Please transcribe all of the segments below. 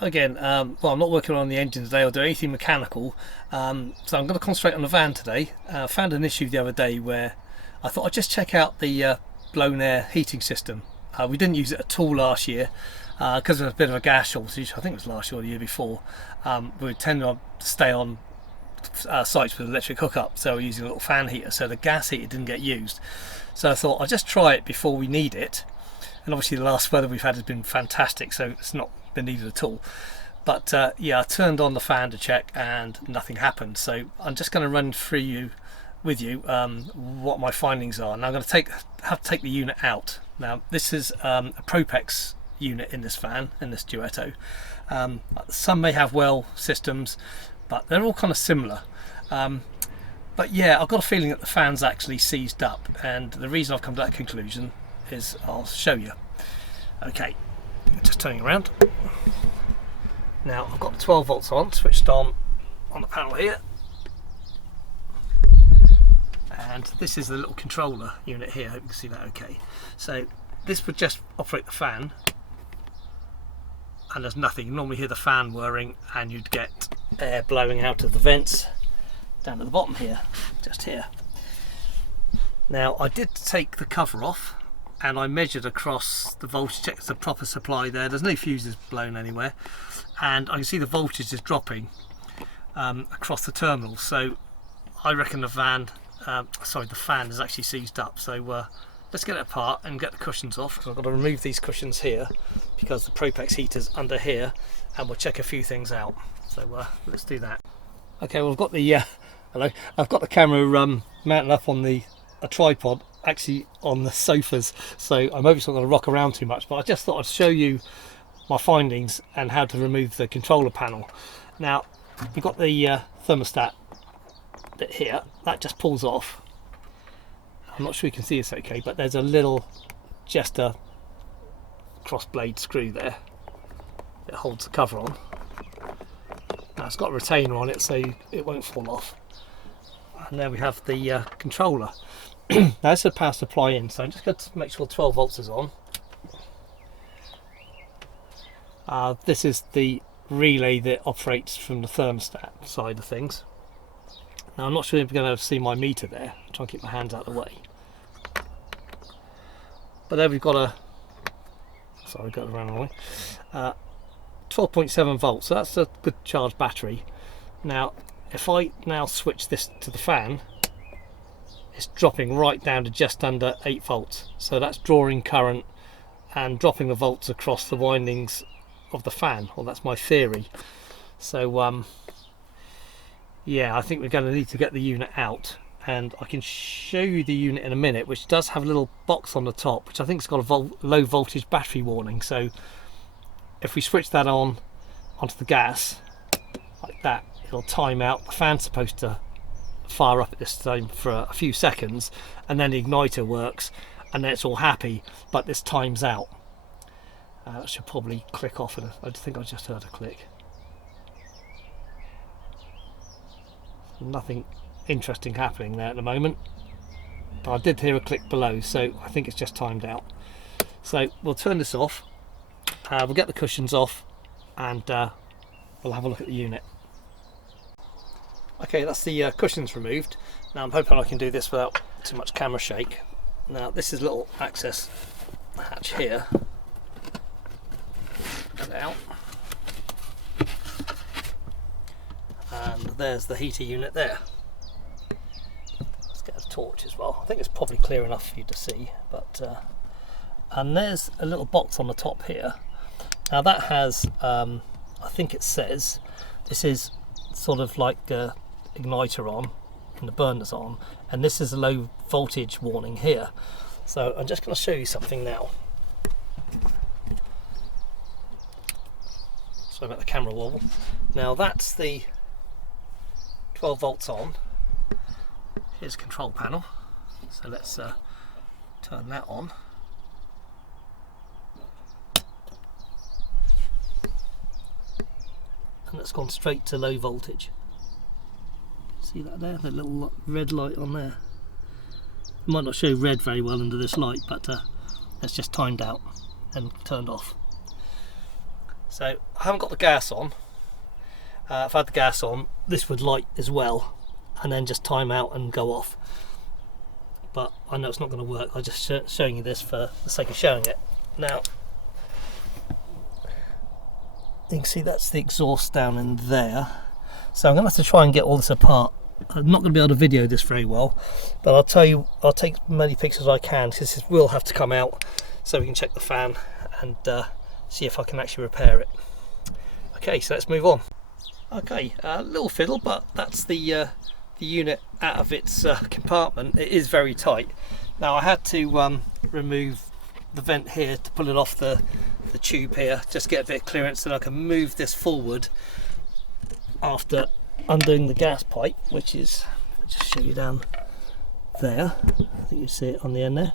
Again, well, I'm not working on the engine today or do anything mechanical, so I'm going to concentrate on the van today. I found an issue the other day where I thought I'd just check out the blown air heating system. We didn't use it at all last year because of a bit of a gas shortage. I think it was last year or the year before. We tended to stay on sites with electric hookup, so we're using a little fan heater, so the gas heater didn't get used. So I thought I'll just try it before we need it, and obviously the last weather we've had has been fantastic, so it's not been needed at all. But yeah, I turned on the fan to check and nothing happened, so I'm just going to run through with you what my findings are. Now I'm going to have to take the unit out. Now this is a Propex unit in this van, in this Duetto. Some may have well systems, but they're all kind of similar. But yeah, I've got a feeling that the fan's actually seized up, and the reason I've come to that conclusion is I'll show you. Okay, just turning around. Now I've got the 12 volts on, switched on the panel here. And this is the little controller unit here, I hope you can see that okay. So this would just operate the fan, and there's nothing. You normally hear the fan whirring and you'd get air blowing out of the vents down at the bottom here, just here. Now I did take the cover off and I measured across the voltage, checked the proper supply there. There's no fuses blown anywhere, and I can see the voltage is dropping across the terminal. So I reckon the fan is actually seized up. So let's get it apart and get the cushions off, because I've got to remove these cushions here because the Propex heater's under here, and we'll check a few things out. So let's do that. Okay, well I've got the I've got the camera mounted up on a tripod, actually on the sofas, so I'm hoping it's not going to rock around too much, but I just thought I'd show you my findings and how to remove the controller panel. Now we've got the thermostat bit here, that just pulls off. I'm not sure you can see this okay, but there's a little a cross blade screw there that holds the cover on. Now it's got a retainer on it so it won't fall off. And there we have the controller. Now this is a power supply in, so I'm just going to make sure 12 volts is on. This is the relay that operates from the thermostat side of things. Now I'm not sure if you're going to see my meter there. I'll try and keep my hands out of the way. But there we've got got it around the way. 12.7 volts, so that's a good charged battery. Now if I now switch this to the fan, it's dropping right down to just under 8 volts. So that's drawing current and dropping the volts across the windings of the fan. Well, that's my theory. So yeah, I think we're going to need to get the unit out, and I can show you the unit in a minute, which does have a little box on the top which I think has got a low voltage battery warning. So if we switch that on onto the gas like that, it'll time out. The fan's supposed to fire up at this time for a few seconds, and then the igniter works, and then it's all happy, but this times out. That should probably click off, and I think I just heard a click. Nothing interesting happening there at the moment, but I did hear a click below, so I think it's just timed out. So we'll turn this off, we'll get the cushions off, and we'll have a look at the unit. Okay, that's the cushions removed. Now I'm hoping I can do this without too much camera shake. Now this is a little access hatch here. Get it out. And there's the heater unit there. Let's get a torch as well. I think it's probably clear enough for you to see, but and there's a little box on the top here. Now that has I think it says this is sort of like a igniter on and the burner's on, and this is a low voltage warning here. So I'm just going to show you something now. Sorry about the camera wobble. Now that's the 12 volts on. Here's the control panel, so let's turn that on. And it's gone straight to low voltage. See that there, the little red light on there? It might not show red very well under this light, but it's just timed out and turned off. So I haven't got the gas on. If I had the gas on, this would light as well, and then just time out and go off. But I know it's not going to work. I'm just showing you this for the sake of showing it. Now, you can see that's the exhaust down in there. So I'm going to have to try and get all this apart. I'm not going to be able to video this very well, but I'll tell you, I'll take as many pictures as I can, because this will have to come out so we can check the fan and see if I can actually repair it. Okay, so let's move on. Okay, a little fiddle, but that's the unit out of its compartment. It is very tight. Now I had to remove the vent here to pull it off the tube here, just get a bit of clearance, so I can move this forward after undoing the gas pipe, which is, I'll just show you down there. I think you see it on the end there,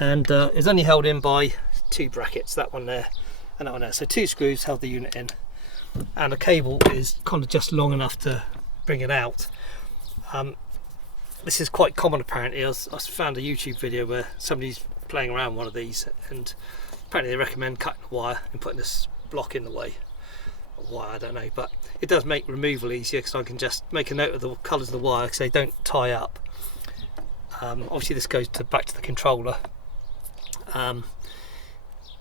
and it's only held in by 2 brackets, that one there and that one there. So 2 screws held the unit in, and the cable is kind of just long enough to bring it out. This is quite common apparently. I found a YouTube video where somebody's playing around one of these, and apparently they recommend cutting the wire and putting this block in the way. Why, I don't know, but it does make removal easier, because I can just make a note of the colours of the wire because they don't tie up. Obviously this goes back to the controller.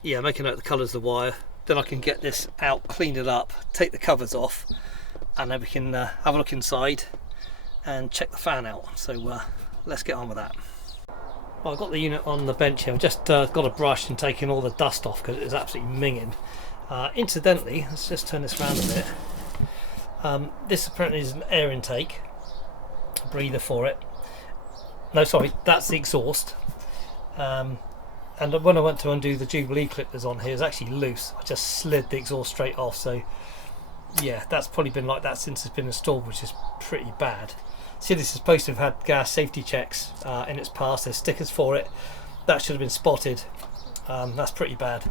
Yeah, make a note of the colours of the wire, then I can get this out, clean it up, take the covers off, and then we can have a look inside and check the fan out. So let's get on with that. Well, I've got the unit on the bench here. I've just got a brush and taken all the dust off because it was absolutely minging. Incidentally, let's just turn this around a bit. This apparently is an air intake, a breather for it. No, sorry, that's the exhaust. And when I went to undo the Jubilee clip that's on here, it's actually loose. I just slid the exhaust straight off. So yeah, that's probably been like that since it's been installed, which is pretty bad. See, this is supposed to have had gas safety checks in its past. There's stickers for it. That should have been spotted. That's pretty bad.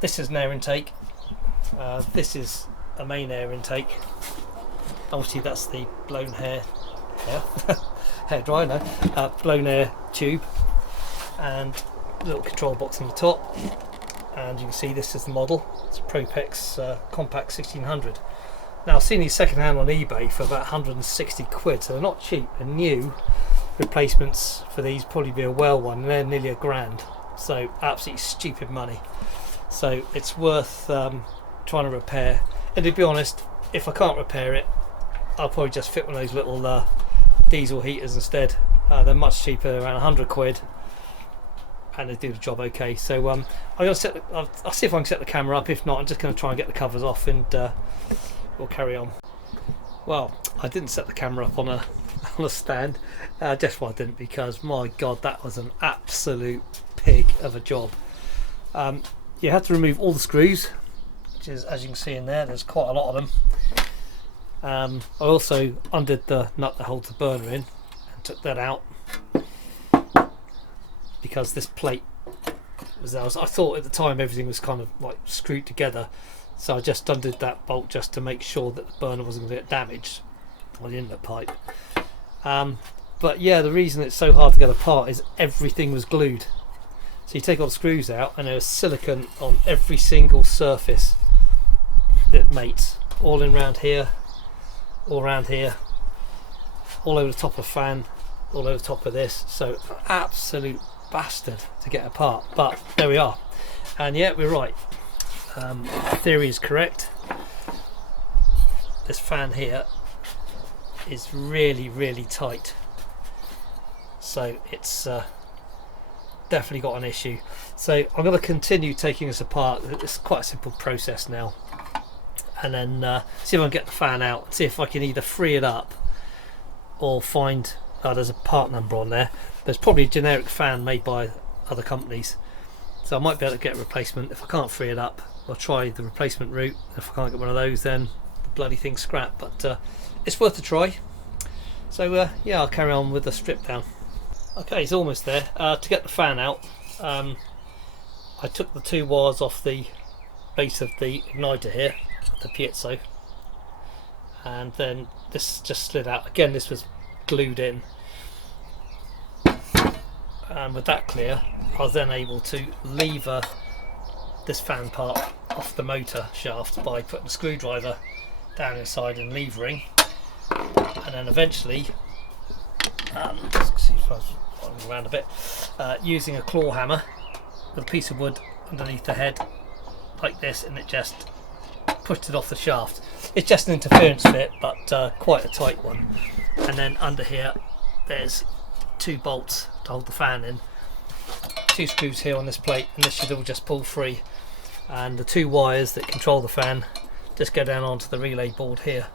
This is an air intake. This is a main air intake. Obviously that's the blown hair dryer, no, blown air tube, and little control box on the top. And you can see this is the model. It's a Propex Compact 1600. Now I've seen these second hand on eBay for about 160 quid, so they're not cheap. And new replacements for these probably be a well one, and they're nearly £1,000. So absolutely stupid money. So it's worth trying to repair. And to be honest, if I can't repair it, I'll probably just fit one of those little diesel heaters instead. They're much cheaper, around 100 quid, and they do the job okay. So I'm gonna I'll see if I can set the camera up. If not, I'm just going to try and get the covers off, and we'll carry on. Well, I didn't set the camera up on a stand. Just why I didn't, because my god, that was an absolute pig of a job. You have to remove all the screws, which is, as you can see in there, there's quite a lot of them. I also undid the nut that holds the burner in and took that out, because this plate was there. I thought at the time everything was kind of like screwed together, so I just undid that bolt just to make sure that the burner wasn't going to get damaged, or the inlet pipe. But yeah, the reason it's so hard to get apart is everything was glued. So you take all the screws out, and there was silicone on every single surface that mates, all in round here, all around here, all over the top of the fan, all over the top of this. So absolute bastard to get apart, but there we are. And yeah, we're right. Theory is correct. This fan here is really, really tight. So it's definitely got an issue. So I'm going to continue taking this apart. It's quite a simple process now, and then see if I can get the fan out, see if I can either free it up or find, there's a part number on there. There's probably a generic fan made by other companies, so I might be able to get a replacement. If I can't free it up, I'll try the replacement route. If I can't get one of those, then the bloody thing's scrap, but it's worth a try. So yeah, I'll carry on with the strip down. Okay, it's almost there. To get the fan out, I took the 2 wires off the base of the igniter here, the piezo, and then this just slid out. Again, this was glued in, and with that clear, I was then able to lever this fan part off the motor shaft by putting a screwdriver down inside and levering, and then eventually excuse me, I'm around a bit, using a claw hammer with a piece of wood underneath the head like this, and it just pushed it off the shaft. It's just an interference bit, but quite a tight one. And then under here there's 2 bolts to hold the fan in, 2 screws here on this plate, and this should all just pull free, and the 2 wires that control the fan just go down onto the relay board here.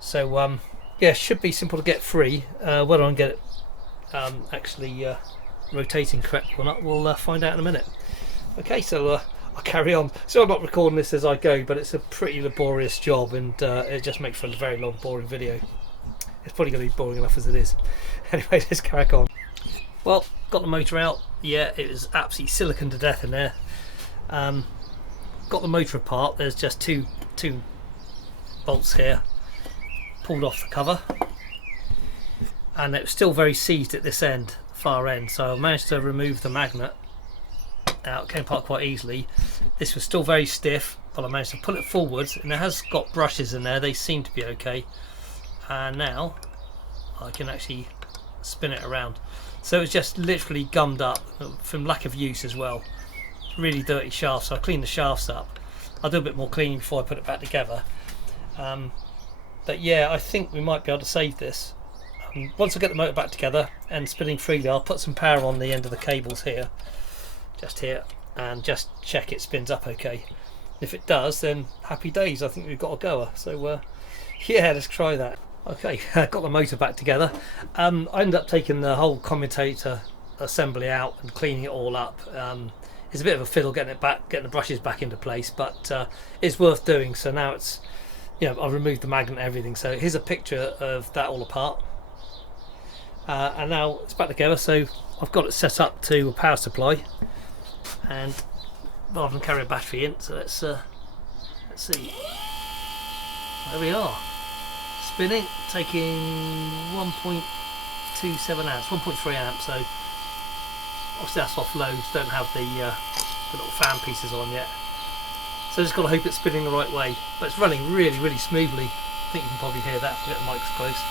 So yeah, should be simple to get free. Whether I can get it actually rotating correctly or not, we'll find out in a minute. Okay, so I'll carry on. So I'm not recording this as I go, but it's a pretty laborious job, and it just makes for a very long, boring video. It's probably going to be boring enough as it is. Anyway, let's crack on. Well, got the motor out. Yeah, it was absolutely silicon to death in there. Got the motor apart. There's just two bolts here. Pulled off the cover, and it was still very seized at this end, far end. So I managed to remove the magnet out. It came apart quite easily. This was still very stiff, but I managed to pull it forwards, and it has got brushes in there. They seem to be okay. And now I can actually spin it around. So it's just literally gummed up from lack of use as well. Really dirty shaft, so I cleaned the shafts up. I'll do a bit more cleaning before I put it back together. But yeah, I think we might be able to save this. Once I get the motor back together and spinning freely, I'll put some power on the end of the cables here, just here, and just check it spins up okay. If it does, then happy days. I think we've got a goer. So yeah, let's try that. Okay, got the motor back together. I ended up taking the whole commutator assembly out and cleaning it all up. It's a bit of a fiddle getting it back, getting the brushes back into place, but it's worth doing. So now it's, you know, I've removed the magnet and everything. So here's a picture of that all apart, and now it's back together. So I've got it set up to a power supply, and rather than carry a battery in, so let's see. There we are. Spinning, taking 1.27 amps, 1.3 amps. So obviously that's off low, don't have the little fan pieces on yet. So just got to hope it's spinning the right way. But it's running really, really smoothly. I think you can probably hear that if I get the mics close.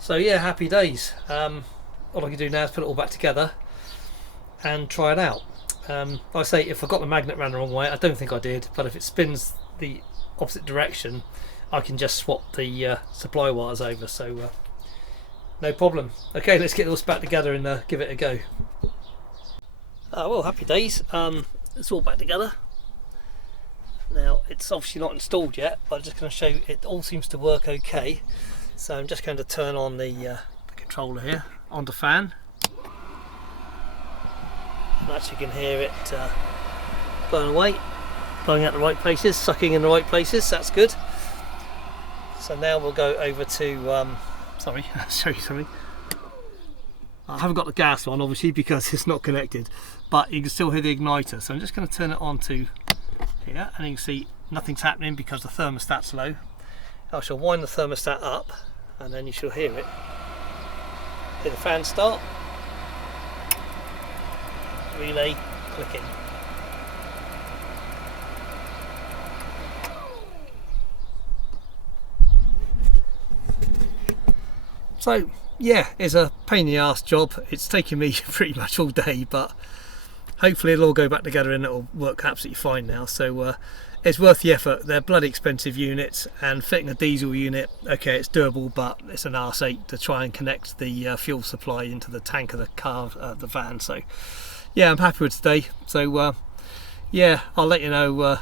So yeah, happy days. All I can do now is put it all back together and try it out. Like I say, if I got the magnet round the wrong way, I don't think I did, but if it spins the opposite direction, I can just swap the supply wires over, so no problem. Okay, let's get this back together and give it a go. Well, happy days. It's all back together now. It's obviously not installed yet, but I'm just going to show you it all seems to work okay. So I'm just going to turn on the controller here on the fan, and actually you can hear it blowing away, blowing out the right places, sucking in the right places. That's good. So now we'll go over to sorry, I'll show you something. I haven't got the gas on obviously because it's not connected, but you can still hear the igniter. So I'm just going to turn it on to here, and you can see nothing's happening because the thermostat's low. I shall wind the thermostat up, and then you shall hear it. Hear the fan start, relay clicking. So yeah, it's a pain in the arse job. It's taken me pretty much all day, but hopefully it'll all go back together and it'll work absolutely fine now. So it's worth the effort. They're bloody expensive units, and fitting a diesel unit, okay, it's doable, but it's an arse ache to try and connect the fuel supply into the tank of the car, the van. So yeah, I'm happy with today. So yeah, I'll let you know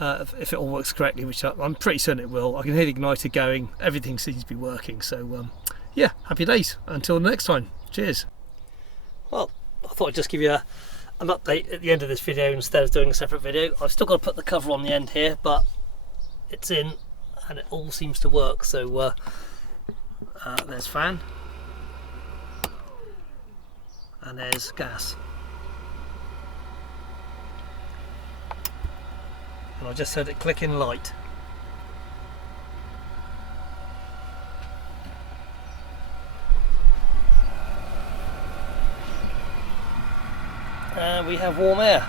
if it all works correctly, which I'm pretty certain it will. I can hear the igniter going, everything seems to be working. So yeah, happy days. Until next time, cheers. Well, I thought I'd just give you an update at the end of this video instead of doing a separate video. I've still got to put the cover on the end here, but it's in and it all seems to work. So there's fan and there's gas, and I just heard it click in light. and we have warm air.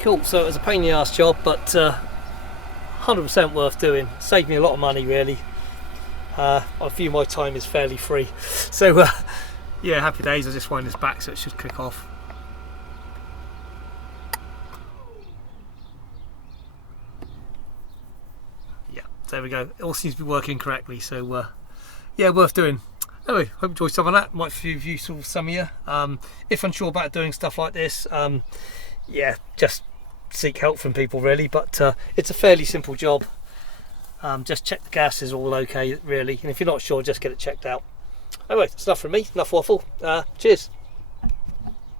Cool, so it was a pain in the ass job, but 100% worth doing. Saved me a lot of money really. I view my time is fairly free. So yeah, happy days. I'll just wind this back so it should click off. Yeah, there we go. It all seems to be working correctly, so yeah, worth doing. Anyway, hope you enjoyed some of that. Might be useful for some of you. If unsure about doing stuff like this, yeah, just seek help from people really, but it's a fairly simple job. Just check the gas is all okay really, and if you're not sure, just get it checked out. Anyway, that's enough from me, enough waffle. Cheers.